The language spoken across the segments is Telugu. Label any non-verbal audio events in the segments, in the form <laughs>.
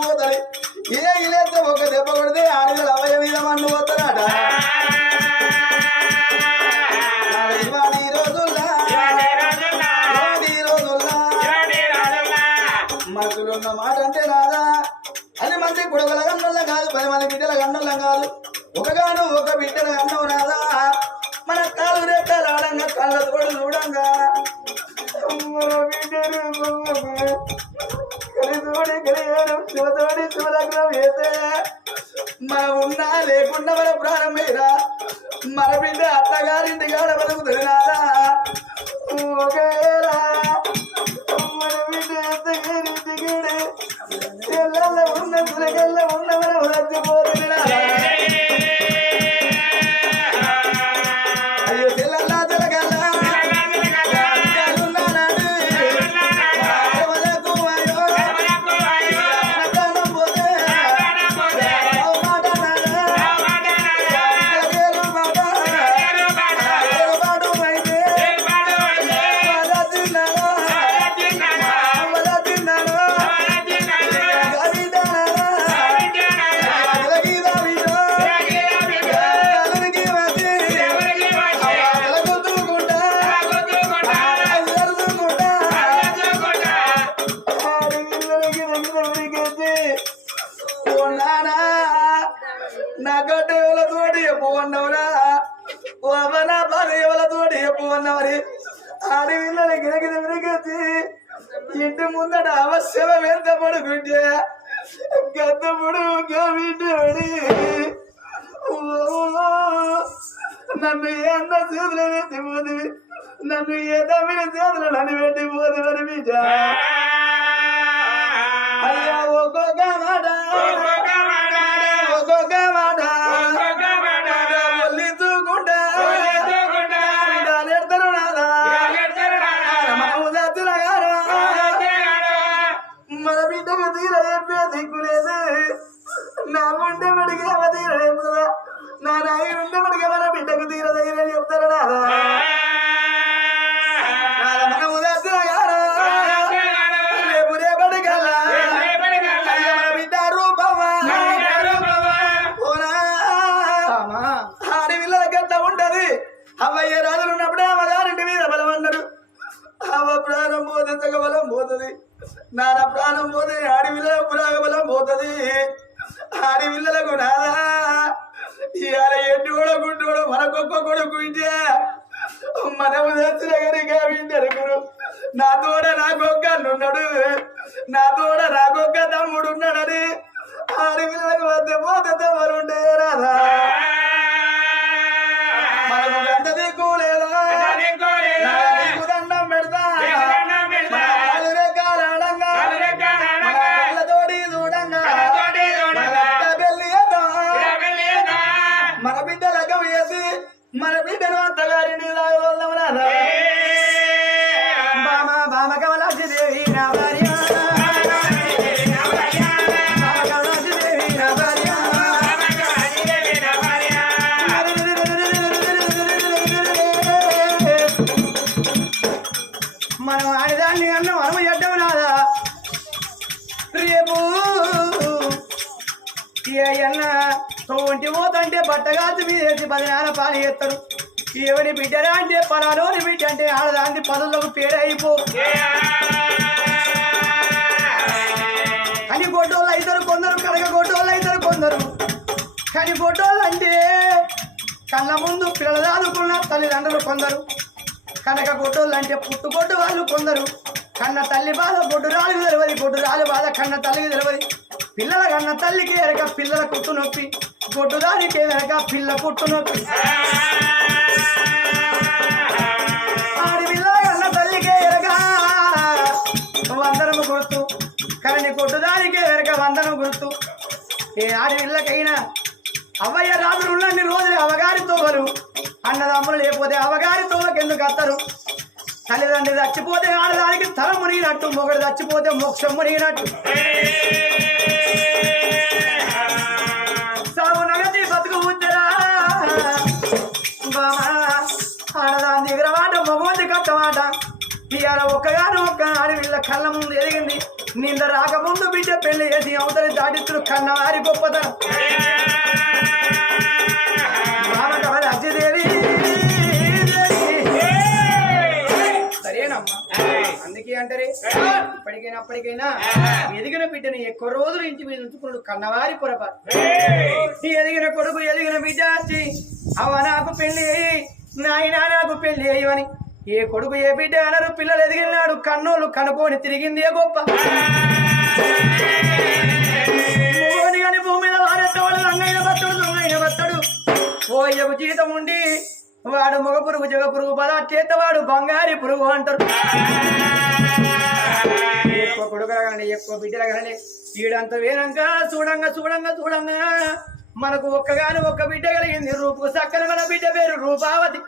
తాగుపోతాడు తిరిగిపోతాడు ఏ ఇలేస్తే ఒక దెబ్బ కొడితే ఆడపిల్లలు చెప్పు అన్నవరా అవన బాధ ఎవరితోటి చెప్పు అన్నవరి ఆడి పిల్లలు గిరగిర విరిగొచ్చి ఇంటి ముందట అవశ్యం ఎంత పడుకుంటే గద్దముడు గవింటి నన్ను ఏ అన్న చేతులు పెట్టిపోదు నన్ను ఏ తమిళ చేతులు నన్ను పెట్టిపోదు మరి బిడ్డ అయ్యా ఒక్కొక్క మాట. ఒక్కొక్క మాట. చేస్తారు. ఎవడి బిడ్డరా అంటే పలాలోని బిడ్డ అంటే ఆడదాంటి పనులకు పేరైపో. అని గొడ్డోళ్ళు అవుతారు కొందరు కడగ గొడ్డోళ్ళు అవుతారు కొందరు. కానీ గొడ్డోళ్ళు అంటే కళ్ళ ముందు పిల్లలు దాదుకున్న తల్లిదండ్రులు కొందరు. కనుక గొడ్డోళ్ళు అంటే పుట్టుగొడ్డు వాళ్ళు కొందరు. కన్న తల్లి బాధ గొడ్డు రాళ్ళకి తెలియదు గొడ్డు రాళ్ళు బాధ కన్న తల్లికి తెలియదు పిల్లల కన్న తల్లికి ఎరక పిల్లల కుట్టు నొప్పి. గొడ్డు దానికి ఎరక పిల్ల కుట్టు నొప్పి ఆడి పిల్లల కన్న తల్లికే ఎరక వందనము గుర్తు. కానీ కొట్టుదానికి వెనక వందనం గుర్తు. ఏ ఆడి పిల్లకైనా అవ్వయ్య రాజులు ఉన్నన్ని రోజులు అవగారి తోవలు అన్నదమ్ములు లేకపోతే అవగారి తోవకి ఎందుకు అత్తరు? తల్లిదండ్రి చచ్చిపోతే ఆడదానికి తల మునిగినట్టు మొగడు చచ్చిపోతే మోక్షం మునిగినట్టు. ఇవాళ ఒక్కగానో ఒక్క ఆడవిళ్ళ కళ్ళ ముందు ఎదిగింది. నింద రాకముందు బిడ్డ పెళ్ళి చేసి అవతలి దాటిస్తున్న కన్నవారి గొప్పతనం మామట సరేనమ్మా. అందుకే అంటారే ఇప్పటికైనా అప్పటికైనా ఎదిగిన బిడ్డని ఎక్కువ రోజులు ఇంటి మీద ఉంచుకున్నాడు కన్నవారి పొరపాటు ఎదిగిన కొడుకు ఎదిగిన బిడ్డ వచ్చి అవ నాకు పెళ్ళి అయ్యి నాయన నాకు పెళ్ళి అయ్యవని ఏ కొడుకు ఏ బిడ్డ అనరు. పిల్లలు ఎదిగినాడు కన్నోళ్ళు కనుకోని తిరిగింది ఏ గొప్ప. మోని భూమి మీద వారెత్తవాడు రంగైన బత్తడు దొంగైన బత్తడు ఓ ఎగు జీతం ఉండి వాడు మగ పురుగు జగ పురుగు పద చేతవాడు బంగారి పురుగు అంటారు. ఎక్కువ కొడుకులా కానీ ఎక్కువ బిడ్డలా కానీ ఈడంత వేరంగా చూడంగా చూడంగా చూడంగా మనకు ఒక్కగాని ఒక్క బిడ్డ కలిగింది. రూపుకు సక్కన మన బిడ్డ పేరు రూపావతి.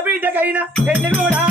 బిడ్డకైనా ఎన్ని కూడా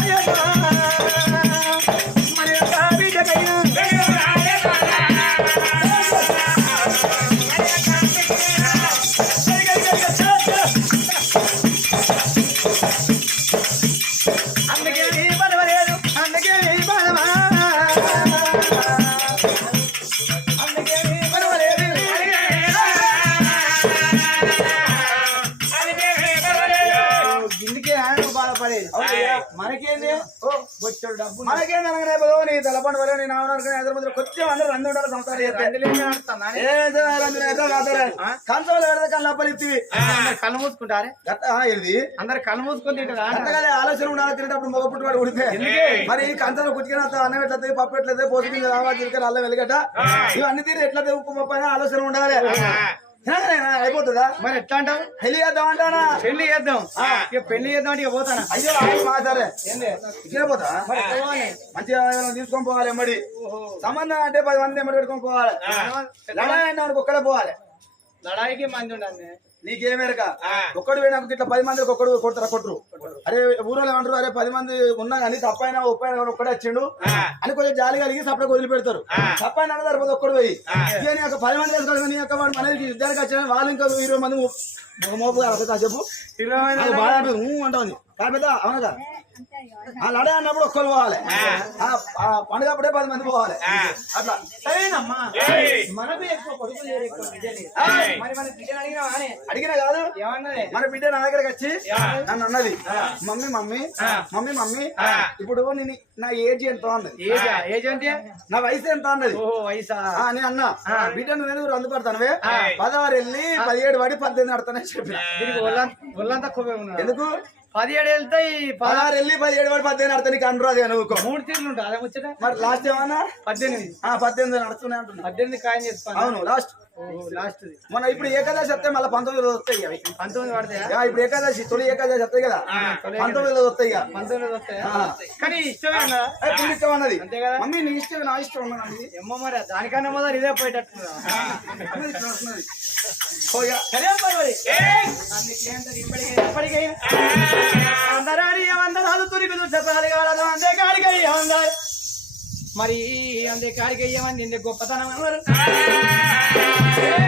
మనకేంది అనగానే బదో నీ తలపండు వరే నీ నాన్న అనుకుని ఎదురు ముందు కొంచెం అందరూ రంది ఉండాలి సంసారం కంచంలో పెడితే కళ్ళు అప్పలిత్తివి కళ్ళు మూసుకుంటారే? ఇది అందరు కళ్ళు మూసుకొని తింటారా? అంతగానే ఆలోచన ఉండాలి తినేటప్పుడు మగ పుట్టువాడు ఉడితే మరి కంచంలో కుచ్చికిన అన్నం ఎట్లయితే పప్పు ఎట్లయితే పోసుకుని రావా జీలకర్ర అల్లం వెలిగట ఇవన్నీ తీరు ఎట్లయితే ఉప్పు పప్పు ఆలోచన ఉండాలి? అయిపోతుందా? మరి ఎట్లా అంటావు? పెళ్ళి చేద్దాం అంటానా? పెళ్ళి చేద్దాం. ఇక పెళ్ళి చేద్దాం అంటే ఇక పోతానా? అయ్యో మా సరే. ఇక్కడే పోతా? మంచిగా తీసుకొని పోవాలి ఎమ్మడి. సంబంధం అంటే పది మంది ఎమ్మడి పెట్టుకొని పోవాలి. లడాయి అంటే ఒక్కడే పోవాలి. లడాయికి మంది ఉండండి. నీకేమేరక ఒక్కడు పోయినాక ఇట్లా పది మందికి ఒక్కడు కొడతారా? కొట్టరు. అరే ఊరోళ్ళు ఏమంటారు? అరే పది మంది ఉన్నా కానీ తప్పైనా ఒప్పైనా ఒక్కడే వచ్చిండు. అని కొంచెం జాలి కలిగి సపరేట్ వదిలిపెడతారు. తప్పైనా అన్న సరిపోతే ఒక్కడు పోయి. ఇక నీ యొక్క పది మంది వేసుకోవాలి నీ యొక్క వాడు మనకి యుద్ధానికి వచ్చిన వాళ్ళు ఇంకా ఇరవై మంది మోపు కాదు చెప్పు. ఇరవై బాగా అంటుంది కాకపోతే అవునగా ఆ లడ అన్నప్పుడు ఒక్కరు పోవాలి. ఆ- ఆ పండుగ అప్పుడే పది మంది పోవాలి. అట్లా. సరేనమ్మా. మనకు ఎక్కువ లేరు. మరి మన బిడ్డలు అడిగినా అడిగినా కాదు. ఏమన్నది? మన బిడ్డ నా దగ్గరకు వచ్చి నన్ను అన్నది. మమ్మీ మమ్మీ మమ్మీ మమ్మీ ఇప్పుడు నేను నా ఏజ్ ఎంత అన్నది? ఏజ్ ఏజ్ అంటే నా వయసు ఎంత అన్నది? వయసా? నేను అన్నా. బిడ్డను నేను అందుపడతానువే పదహారు వెళ్ళి పదిహేడు పడి పద్దెనిమిది ఆడతానని చెప్పిన. ఒళ్ళంతా ఎందుకు? పదిహేడు వెళ్తాయి పద- పదహారు వెళ్ళి పదిహేడు పడి పద్దెనిమిది ఆడతా నీకు అనురాదు అనుకో మూడు తీర్లు ఉంటాయి అదే ముచ్చట? మరి లాస్ట్ ఏమన్నా? పద్దెనిమిది. ఆ పద్దెనిమిది నడుస్తూనే అంటున్నా. పద్దెనిమిది ఖాయం చేసుకోవాలి. అవును లాస్ట్. లాస్ట్ మన ఇప్పుడు ఏకాదశి వస్తే మళ్ళీ పంతొమ్మిది రోజు వస్తాయి అవి పంతొమ్మిది పడతాయా? ఇప్పుడు ఏకాదశి తొలి ఏకాదశి వస్తాయి కదా. పంతొమ్మిది రోజు వస్తాయి. పంతొమ్మిది. కానీ ఇష్టమే ఇష్టం అన్నది. అంతే కదా? మమ్మీ నీ ఇష్టం నా ఇష్టం ఉన్నది ఏమో మరి దానికన్నా మొదలు ఇదే ఇక. సరే మరి. ఎప్పటికైనా అందరాని ఏమందరాలు తురికి దుడ్డపాలు కాడదు అందే కాడికి ఏమందారు మరి అందే కాడికి ఏమంది ఇందే గొప్పతనం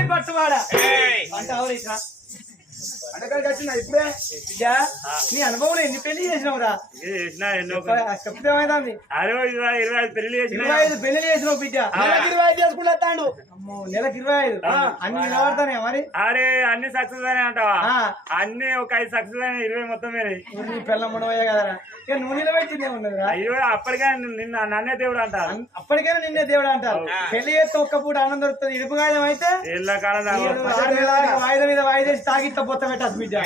పట్టువాడ అంట ఎవరు ఇట్లా అడగడికి వచ్చిందా ఇప్పుడే? నీ అనుభవం ఎన్ని పెళ్ళి చేసినావురా? చేసిన ఎన్నో చెప్తే ఏమైంది అరవై ఇరవై ఇరవై ఐదు పెళ్ళి ఇరవై ఐదు పెళ్ళి చేసినావు బిడ్డ. నెలకి ఇరవై ఐదు చేసుకుంటాడు అమ్మో నెలకు ఇరవై ఐదు. అన్ని నిలబడతానే మరి? అరే అన్ని సక్సెస్ అనే అంటావా. అన్ని ఒక ఐదు సక్సెస్ అయినా ఇరవై మొత్తం. నీ పిల్ల మునవయ్యా కదరా. ఇక నువ్వు నిలబెట్టిందే అయ్యో అప్పటికే నిన్న నన్నే దేవుడు అంటారు. అన్- అప్పటికైనా నిన్నే దేవుడు అంటారు. పెళ్ళి చేస్తే ఒక్క పూట అన్నం దొరుకుతుంది. ఇడుపు గాయం అయితే వాయిదా మీద వాయిదేసి తాగిత్త పొత్త బిడ్డ.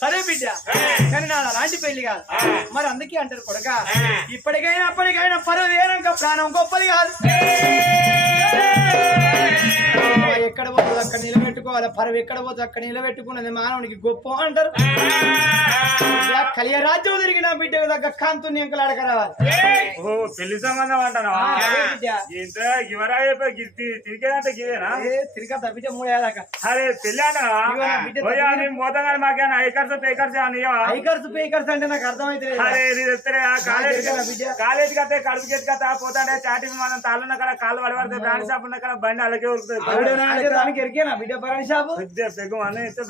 సరే బిడ్డ. కానీ నాది అలాంటి పెళ్ళి కాదు. మరి అందుకే అంటారు కొడక. ఇప్పటికైనా అప్పటికైనా పరువు ప్రాణం గొప్పది కాదు. ఎక్కడ పోతుంది అక్కడ నిలబెట్టుకోవాలి. పరవ ఎక్కడ పోతుంది అక్కడ నిలబెట్టుకున్నది మానవునికి గొప్ప అంటారు. కలియ రాజ్యం తిరిగిన బిడ్డకు దగ్గర కాంతుని ఎంకలు అడగ రావాలి. ఓ పెళ్ళి సంబంధం ఏ, తిరిగా బిడ్డ మూడేదాకా అరే పెళ్ళి అన్నా ఇగో నా బిడ్డ పోయా నీ మోతంగా మాకేనా ఐకర్స్ పేకర్స్ అని ఐకర్స్ పేకర్స్ అంటే నాకు అర్థమైతే కాలేజ్ నా. కాలేజ్ కతే కడుపు గెట్ కథ పోతాడే చాటి మనం తాళ్ళున్న కాడ కాళ్ళు పడబడితే బ్రాండ్ షాప్ ఉన్న కాడ బండి అలాగే ఉరుకుతుంది. దానికి ఎరికేనా? బిడ్డ పరాణి షాపు?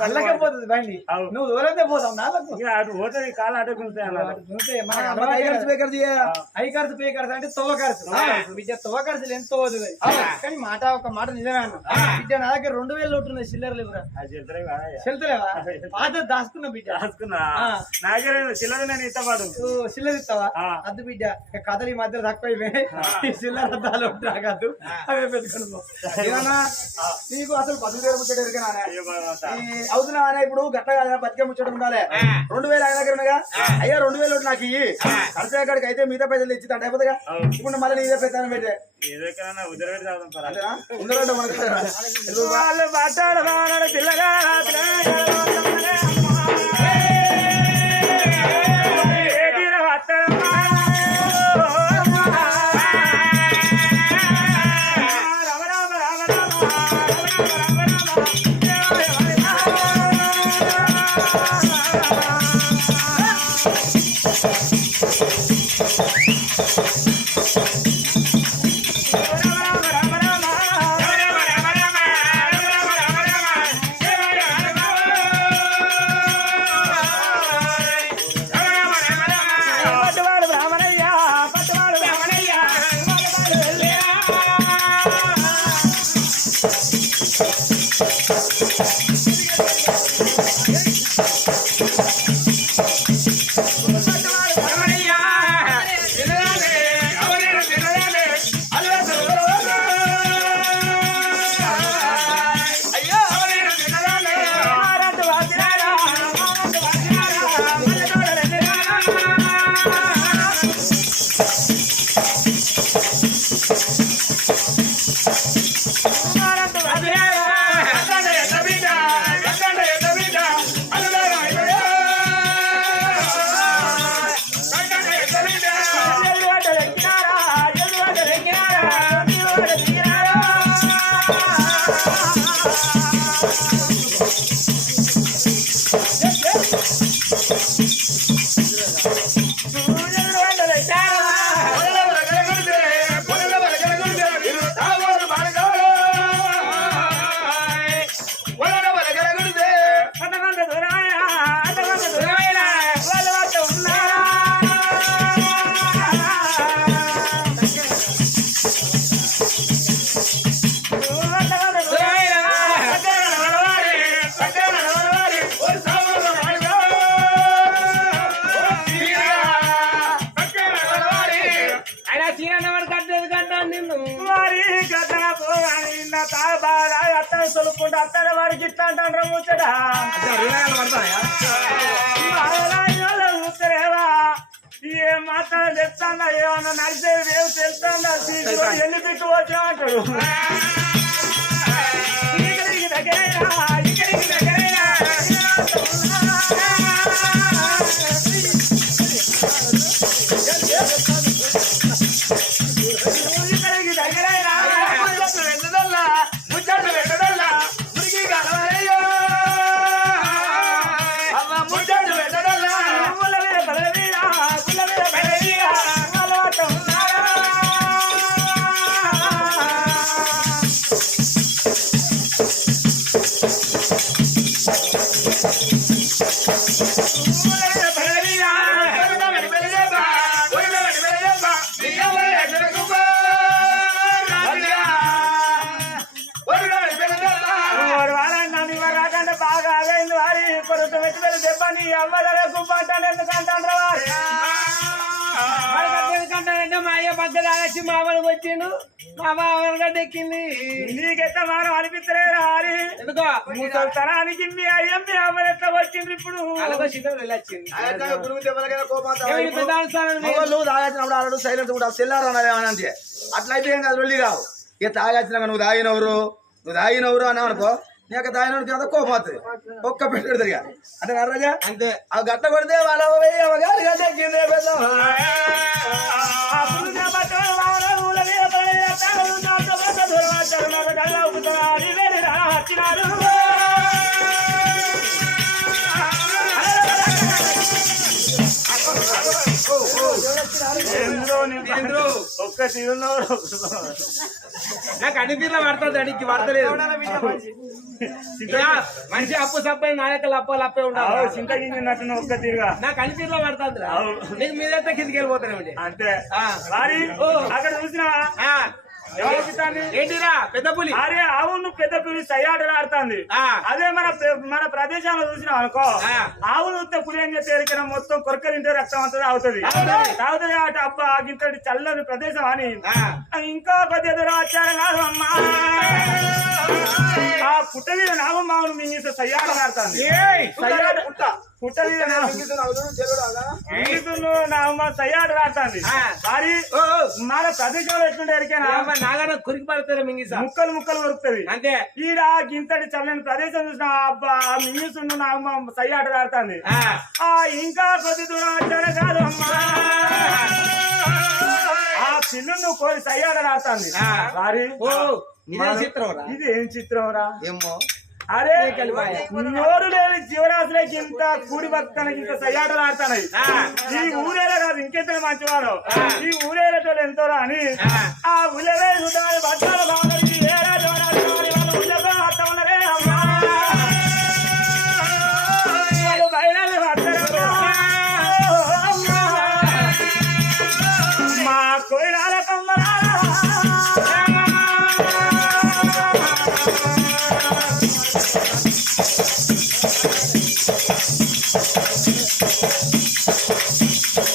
బండి పోతుంది బండి. అవు. నువ్వు దూరంతే పోతావు నాలకు ఇక అటు పోతుంది కాళ్ళు అడ్డుకుంటాయి అలా చూస్తే మనకు స్పీకర్ ఐకర్స్ పేకర్స్ అంటే తవ్వ ఖర్చు. బిడ్డ తవ్వ ఖర్చులు ఎంత పోతుంది కానీ మాట ఒక మాట నిజమే అన్న. బిడ్డ నా దగ్గర రెండు వేలు ఉంటున్నాయి చిల్లరలు ఇవ్వరా? చెల్తలేవా పాత దాచుకున్న బిడ్డ. రాసుకున్నా ఆ. నాకే చిల్లర నేను ఓ, చిల్లర ఇస్తావా. అద్దు బిడ్డ కథలు ఈ మధ్య తక్కువైపోయి ఈ చిల్లర అద్దాలు ఉంటాయి కాదు అవే పెట్టుకుని పో. ఏమన్నా? నీకు అసలు బతుకు పేరు ముచ్చట అవుతున్నా అనే ఇప్పుడు గట్ట కదా బతికే ముచ్చట ఉండాలి. రెండు వేలు ఆయన దగ్గర అయ్యా రెండు వేలు నాకు ఇయ్యి. ఖర్చు అక్కడికి అయితే మిగతా పైసలు ఇచ్చి అవును. ఇప్పుడు మళ్ళీ నీదే పెద్ద పెట్టే. ఉండాలంటే మనకు. పిల్లగా అత్తని తొలుక్కుంటూ అత్తని వాడికి ఇట్లా అంటాడు ముచ్చట చూస్తారేవా ఏ మాత్రం చెప్తాందా ఏమన్నా నడిచే రేవు తెలుస్తాందా తీసుకొని ఎన్ని పిట్టు వచ్చా అంటాడు ఇక్కడికి దగ్గరైనా ఇక్కడికి దగ్గరైనా ఎక్కింది నీకెట్ట మానం అనిపిస్తలేదు హరి ఎందుకో ముసల్తనానికి మీ అయ్యం మీ అమ్మలు ఎట్లా వచ్చిండ్రు ఇప్పుడు? మగవాళ్ళు తాగాల్సినప్పుడు ఆడడు సైలెంట్ కూడా తెల్లారు అన్నది అంటే అట్లయితే ఏం కాదు వెళ్ళి కావు ఇక తాగాల్సినాక నువ్వు తాగినవరు నువ్వు తాగినవరు అన్నావు అనుకో నీకు తాగినోడికి అంత కోపం ఒక్క పెట్టాడు తిరిగా అంటే రాజా అంతే ఆ గట్ట కొడితే వాళ్ళ అవగారు గట్ట నాకు అన్ని తీర్ల పడుతుంది అడిగి పడతలేదు. మనిషి అప్పు సప్పని నా యొక్క లప్పే ఉండాలి. చింతగించినట్టు ఒక్క తీరుగా. నాకు అన్ని తీర్ల పడుతుంది. నీకు మీదైతే కిందికి వెళ్ళిపోతానే ఉండే అంతే. అక్కడ చూసినా? ఏంటిరా? పెద్ద పులి. అరే ఆవును పెద్ద పులి సయ్యాటలు ఆడుతుంది. అదే మన మన ప్రదేశంలో చూసినాం అనుకో. ఆవులు వస్తే పులి ఏం చేస్తే మొత్తం కొరక తింటే రక్తం అంతా అవుతుంది. తాగుతుంది కాబట్టి అబ్బా ఇంతటి చల్లని ప్రదేశం అని. ఇంకా కొద్ది ఎదురు ఆచారం కాదు అమ్మా. ఆ పుట్ట మీద నాగమ్మావును మింగిస్తే సయ్యాటలు ఆడుతుంది సయ్యాట పుట్ట. నాగమ్మ. మరి మన ప్రదేశంలో ఎట్లుంటే ఎరికేనా? నాగాన కురికి పడతారా మింగిసా ముక్కలు ముక్కలు కొరుకుతుంది అంతే. ఈడ గింతటి చల్లని ప్రదేశం చూసిన అబ్బా మింగిసున్న నా అమ్మ సయ్యాట ఆడుతుంది ఆ, ఆ ఇంకా కొద్ది దూరం వచ్చాడు కాదు అమ్మా. ఆ. నువ్వు కోరి ఆ. వారి ఓ ఇదే చిత్రం రా? ఇది ఏం చిత్రం రా? ఏమో. అరే. నోరు లేని జీవరాశులకి ఇంత కూడి బతకడానికి ఇంత సయ్యాటలు ఆడుతున్నాయి ఆ. ఈ ఊరేలో కాదు ఇంకెంత మంచివారు ఆ. ఈ ఊరేలో ఎంతో అని ఆ. హృదయాలు బట్టాలు C'est pas possible.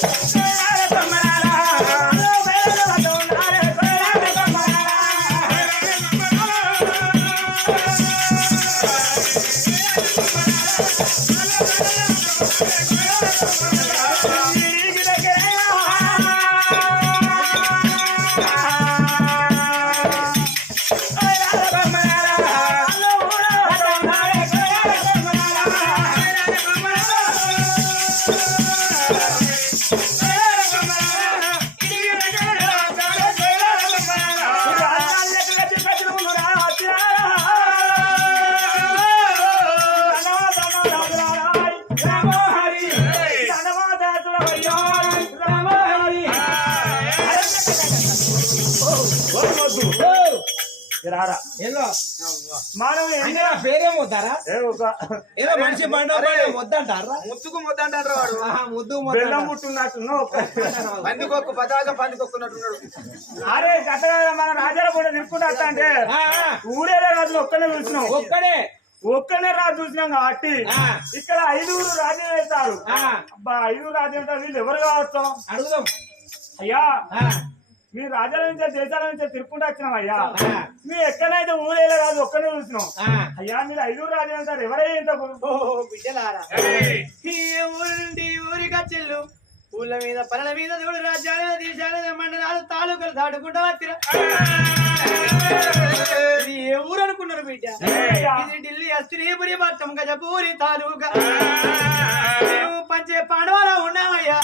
రారా. మనం పేరేం వద్దారా? ఏదో మనిషి వద్దంటారా? ముద్దంటారు వాడు. ముద్దు బెల్లం <laughs> పందికొక్కు పందికొక్కున్నట్టున్నాడు. అరే గట్ట మన రాజాల కూడా నిలుపుకుంటా అంటే ఊరేదే రాజులు ఒక్కనే చూసినాం. ఒక్కడే. ఒక్కనే రాజు చూసినాం కాబట్టి ఆ. ఇక్కడ ఐదుగురు రాజ్యం వేస్తారు ఆ. అబ్బా ఐదుగురు రాజ్యం వేస్తారు వీళ్ళు ఎవరు కావచ్చు? అడుగుదాం. అయ్యా. మీ రాజ్యాల నుంచి దేశాల నుంచి తిరుక్కుంటూ వచ్చినాం అయ్యా. మీ ఎక్కడైతే ఊరేలే రాజు ఒక్కనే చూసినాం. అయ్యా మీరు ఐదుగురు రాజ్యం వేస్తారు ఎవరే ఇంతకు బిడ్డలారా. ఈ ఊరుండి ఊరిగా చెల్లు. ఊళ్ళ మీద పనుల మీద దేవుడు రాజ్యాల దేశాల మండలాలు తాలూకులు దాటుకుంటా వచ్చిరా ఇది ఏ ఊరు అనుకున్నారు బిడ్డ? ఇది ఢిల్లీ అస్త్రీపురి మొత్తం గజపూరి తాలూకా. పంచే పాండవాలో ఉన్నామయ్యా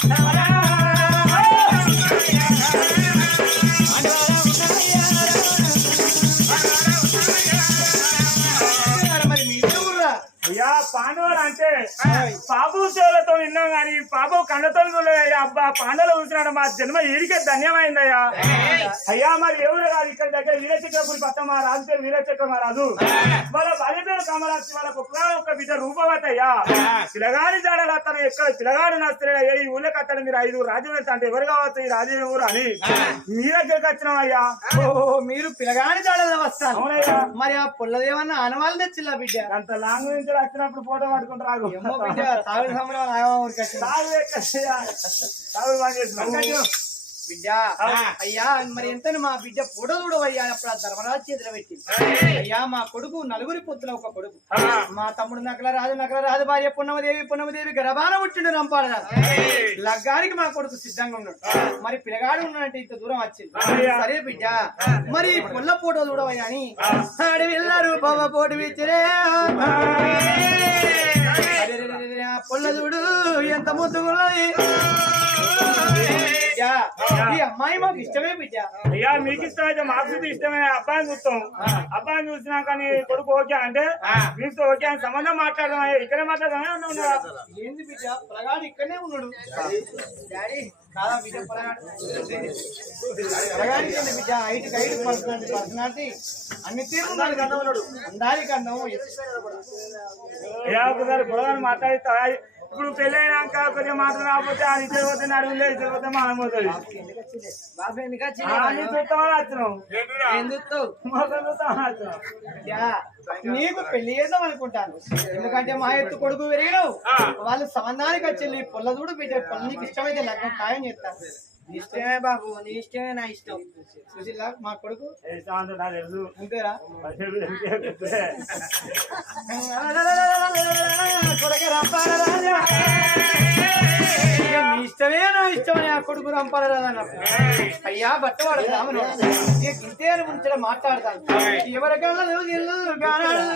అయ్యా పాండవులు అంటే బాబు సేవలతో విన్నాం కానీ బాబు కన్నతో చూడలేదయ్యా అబ్బా పాండవులు చూసినాడు మా జన్మ ఈడికే ధన్యమైందయ్యా. అయ్యా మరి ఎవరు కాదు ఇక్కడ దగ్గర వీరచక్రపురి పట్టమ రాజు పేరు వీరచక్ర రాజు. వాళ్ళ భార్య పేరు కమలాక్షి వాళ్ళ కుక్క ఒక బిడ్డ రూపవతయ్యా. పిలగాని జాడలు అతను ఎక్కడ పిలగాడు నస్తున్నాడయ్యా ఈ ఊళ్ళకి అతను మీరు ఐదు రాజ్యం వెళ్తా అంటే ఎవరు కావచ్చు ఈ రాజు ఊరు అని. మీ దగ్గరికి వచ్చినామయ్యా. ఓహో మీరు పిలగాని జాడలో వస్తాను అవునయ్యా. మరి ఆ పుల్లదేమన్నా ఆనవాళ్ళు తెచ్చిల్లా బిడ్డ? అంత లాంగ్ నుంచి వచ్చినప్పుడు ఫోటో ఏమో బిడ్డ తాగుడు సంబరం ఆగమా ఊరికి వచ్చింది. తాగు ఎక్కడయ్యా? తాగు బాగా చేసినావు. బిడ్డ అయ్యా మరి ఎంత మా బిడ్డ ఫోటో చూడవయ్యా అప్పుడు ఆ ధర్మరాజు చేతిలో పెట్టింది అయ్యా మా కొడుకు నలుగురి పొత్తుల ఒక కొడుకు. మా తమ్ముడు నకల రాదు నకల రాదు భార్య పున్నమదేవి పున్నమదేవి గర్భాన పుట్టిండు రంపాలరాదు లగ్గానికి మా కొడుకు సిద్ధంగా ఉన్నాడు. మరి పిల్లగాడు ఉన్నాడంటే ఇంత దూరం వచ్చింది. సరే బిడ్డ మరి పుల్ల ఫోటో చూడవయ్యా అని ఆడి వెళ్ళారు బాబా పోటు విచ్చిరే. పుల్ల చూడు ఎంత ముద్దుగున్నది. బిడ్డ, ఈ అమ్మాయి మాకు ఇష్టమే బిడ్డ. అయ్యా మీకు ఇష్టమైతే మాకు ఇష్టమే. అబ్బాయిని చూస్తాం. అబ్బాయిని చూసినాక నీ కొడుకు ఓకే అంటే మీతో ఓకే అని సంబంధం మాట్లాడదాం ఇక్కడే మాట్లాడదామే అన్నా? ఏంది బిడ్డ? పొలగాడు ఇక్కడనే ఉన్నాడు. డాడీ బిడ్డ బిడ్డ? Personality personality. అన్ని అందం ఒకసారి పొలగాని మాట్లాడిస్తా ఇప్పుడు పెళ్ళి అయినాక కొద్దిగా మాటలు రాకపోతే అది ఇద్దరు పోతే నడుము లేదు ఇద్దరు పోతే మనం పోతుంది. నీకు పెళ్ళి చేద్దాం అనుకుంటాను. ఎందుకంటే మా ఎత్తు కొడుకు పెరిగినావు వాళ్ళు సంబంధానికి వచ్చి పొల్ల చూడు బిడ్డ పొల్ల నీకు ఇష్టమైతే లగ్నం ఖాయం చేస్తాను నీ ఇష్టమే బాబు నీ ఇష్టమే నా ఇష్టం. సుశీల మా కొడుకు? అంతేరా ఇష్టమే ఆ కొడుకు రంపాల అయ్యా బట్ట వాడు రామను ఇంతే ముంచడం మాట్లాడతాను. ఎవరికన్నా ఇల్లు గానాడు.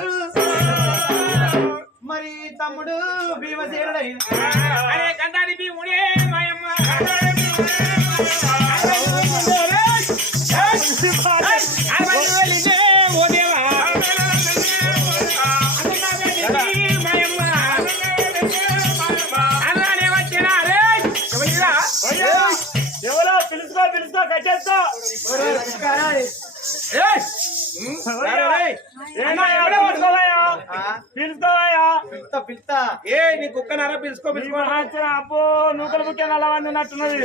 మరి తమ్ముడు భీమసేనుడైన భీముడే మాయమ్మ. పిలుచుకో కట్టేస్తా పిలుచుకోవాయా పిలుస్తా పిలుస్తా. ఏ నీ కుక్కనారా పిలుచుకో పిలుచుకో అబ్బో నూకలు ముఖ్య నల్లవంది ఉన్నట్టున్నది.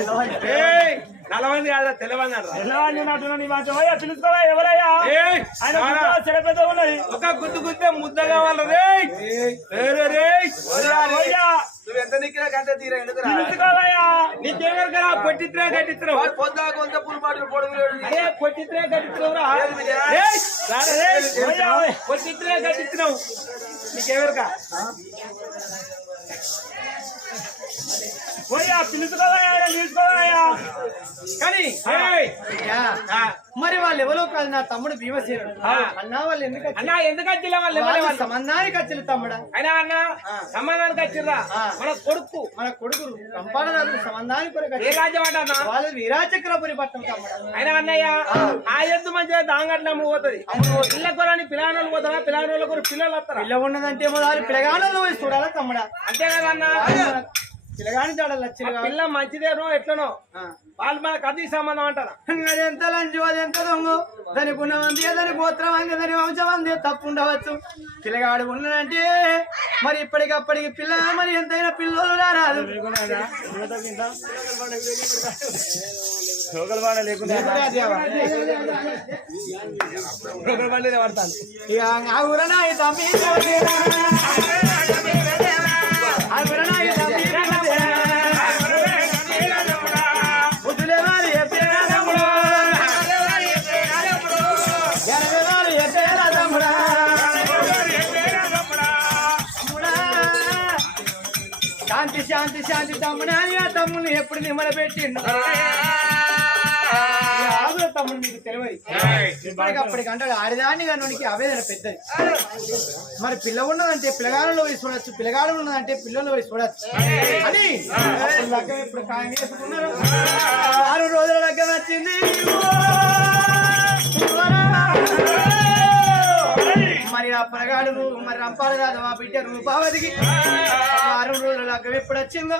నలవంది కాదా తెల్లవంది అంటారా? నల్లవంది ఉన్నట్టున్నది ఈ మంచం అయ్యా పిలుచుకోవా ఎవరయ్యా? ఏయ్ ఆయన రారా. చెడపెద్ద ఉన్నది. ఒక గుద్దు గుద్దే ముద్ద కావాలి రేయ్ రేయ్, రేయ్, రేయ్. పోయ్యా నువ్వు ఎంత నిక్కినా కంటే తీరా ఎందుకురా? నీకేమరకరా పొట్టిత్రా గట్టిత్రావు పొద్దా కొంత పుల్ పాటలు పొడుగు అదే పొట్టిత్రా గట్టిత్రావురా పొట్టిత్రా గట్టిత్రావు నీకెవరక కానీ మరి వాళ్ళు ఎవరో కాదు నా తమ్ముడు భీమసేనుడు. అన్నా వాళ్ళు ఎందుకు? అన్నా ఎందుకు వచ్చిల్లా వాళ్ళు? ఎవరే? సంబంధానికి వచ్చిన తమ్ముడా. అయినా అన్న సమాధానానికి వచ్చిర్రా. మన కొడుకు. మన కొడుకు రంపాడరాజు సంబంధానికి కొరకు ఏ వచ్చారు. రాజ్యం అంట అన్న? వాళ్ళు వీరాచక్రపురి పట్టం తమ్ముడా. అయినా అన్నయ్య ఆ. ఎద్దు మంచిగా దాంగట్ల పోతుంది. పిల్ల కొరని పిల్లగాళ్ళు పోతారా? పిల్లగాళ్ళ కూడా పిల్లలు వస్తారా? పిల్ల ఉన్నదంటే మొదలు పిల్లగాళ్ళలో పోయి చూడాలా తమ్ముడా? అంతే కదా అన్న. పిల్ల మంచిదేనో ఎట్లనో. వాళ్ళు మన కది సంబంధం అంటారా? అదెంత లంచు అదెంత దొంగ? దాని గుణం అంది దాని గోత్రం అంది దాని వంశం అంది తప్పు ఉండవచ్చు పిల్లగాడు ఉన్నదంటే మరి ఇప్పటికప్పటికి పిల్ల మరి ఎంతైనా పిల్లలు రారాదు. లోకల్ లేకుండా ఇక ఆ తమ్మి శాంతి శాంతి తమ్ముడా. అని ఆ తమ్ముని ఎప్పుడు నిమ్మల పెట్టిండు? ఆగుల తమ్ముడు నీకు తెలియదు ఇప్పటికప్పటికి అంటే ఆడిదాన్ని కనునికి ఆవేదన పెద్దది. మరి పిల్ల ఉన్నదంటే పిల్లగాళ్ళలో పోయి చూడొచ్చు పిల్లగాడు ఉన్నదంటే పిల్లలు పోయి చూడొచ్చు. అని ఇప్పుడు చేసుకున్నారు? ఆరు రోజుల లగ్గం వచ్చింది. మరి రూ- మరి రంపాలు కాదు ఆ బిడ్డ రూపావతికి. ఆరు రోజుల లగ్గం ఎప్పుడు వచ్చిందో?